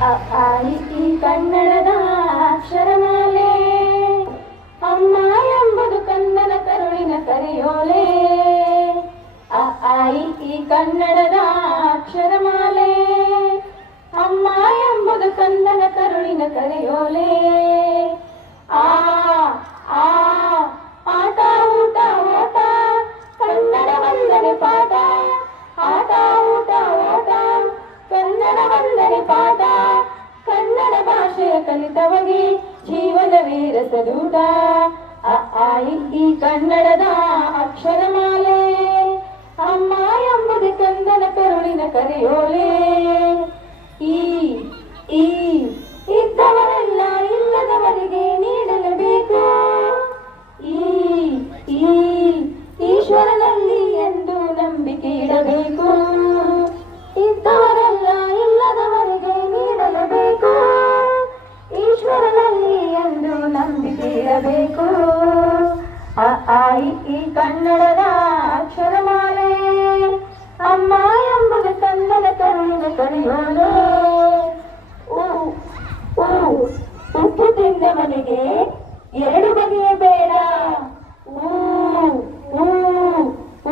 ಈ ಕನ್ನಡದ ಅಕ್ಷರಮಾಲೆ. ಅಮ್ಮ ಎಂಬುದು ಕನ್ನಡ ಕರುಳಿನ ಕರೆಯೋಲೆ. ಈ ಕನ್ನಡದ ಅಕ್ಷರಮಾಲೆ. ಅ, ಆ, ಇ, ಈ ಕನ್ನಡದ ಅಕ್ಷರಮಾಲೆ ಅಮ್ಮ ಎಂಬುದು ಕಂದನ ಕರುಳಿನ ಕರೆಯೋಲೆ. ಈ ಈ ಇದ್ದವರೆಲ್ಲ ಇಲ್ಲದವರಿಗೆ ನೀಡಲೇಬೇಕು. ಈ ಈ ಈಶ್ವರನಲ್ಲಿ ಎಂದು ನಂಬಿಕೆ ಇಡಬೇಕು. ಇ, ಈ ಕನ್ನಡದ ಅಕ್ಷರಮಾಲೆ ಅಮ್ಮ ಎಂಬುದು ಕನ್ನಡ ಕರುಣಿನ ಊ ಉಪ್ಪು ತಿಂದ ಮನೆಗೆ ಎರಡು ಬಗೆಯ ಬೇಡ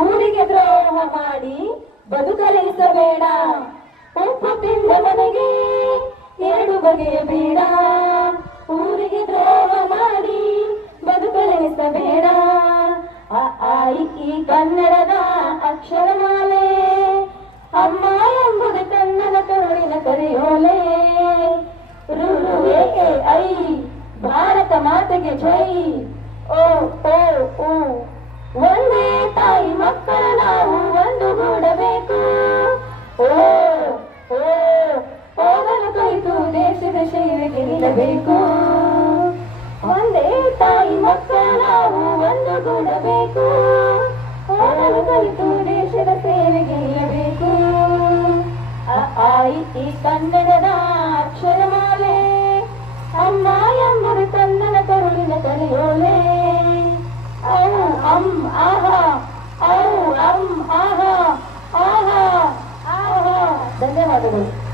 ಊರಿಗೆ ದ್ರೋಹ ಮಾಡಿ ಬದುಕಲಿಸಬೇಡ ಉಪ್ಪು ಮನೆಗೆ ಎರಡು ಬಗೆಯ ಬೇಡ ಕನ್ನಡದ ಅಕ್ಷರಮಾಲೆ. ಅಮ್ಮ ಎಂಬುದು ಕನ್ನಡ ಕರುಳಿನ ಕರೆಯೋಲೆ. ರು, ಎ, ಐ ಭಾರತ ಮಾತೆಗೆ ಜೈ. ಓ ಓ ಓ ಒಂದೇ ತಾಯಿ ಮಕ್ಕಳ ನಾವು ಒಂದು ಒಂದುಗೂಡಬೇಕು ಓ ಓ ಹೋಗಲು ಕಲಿತು ದೇಶದ ಶೈಲಿಗೆ ನಿಲ್ಲಬೇಕು. ಒಂದೇ ತಾಯಿ ಮಕ್ಕಳ ನಾವು ಒಂದುಗೂಡಬೇಕು ಓದಲು ಕಲಿತು ದೇಶದ ಸೇವೆಗೆ ಗೆಲ್ಲಬೇಕು ಆಯಿತಿ ಕನ್ನಡದ ಅಕ್ಷರಮಾಲೆ ಅಮ್ಮ ಎಂಬುದು ಕನ್ನಡ ಕರುಳಿನ ಕರೆಯೋಲೆ ಔ ಅಂ, ಆಹಾ ಔ ಅಂ, ಆಹಾ ಆಹಾ ಆಹಾ. ಧನ್ಯವಾದಗಳು.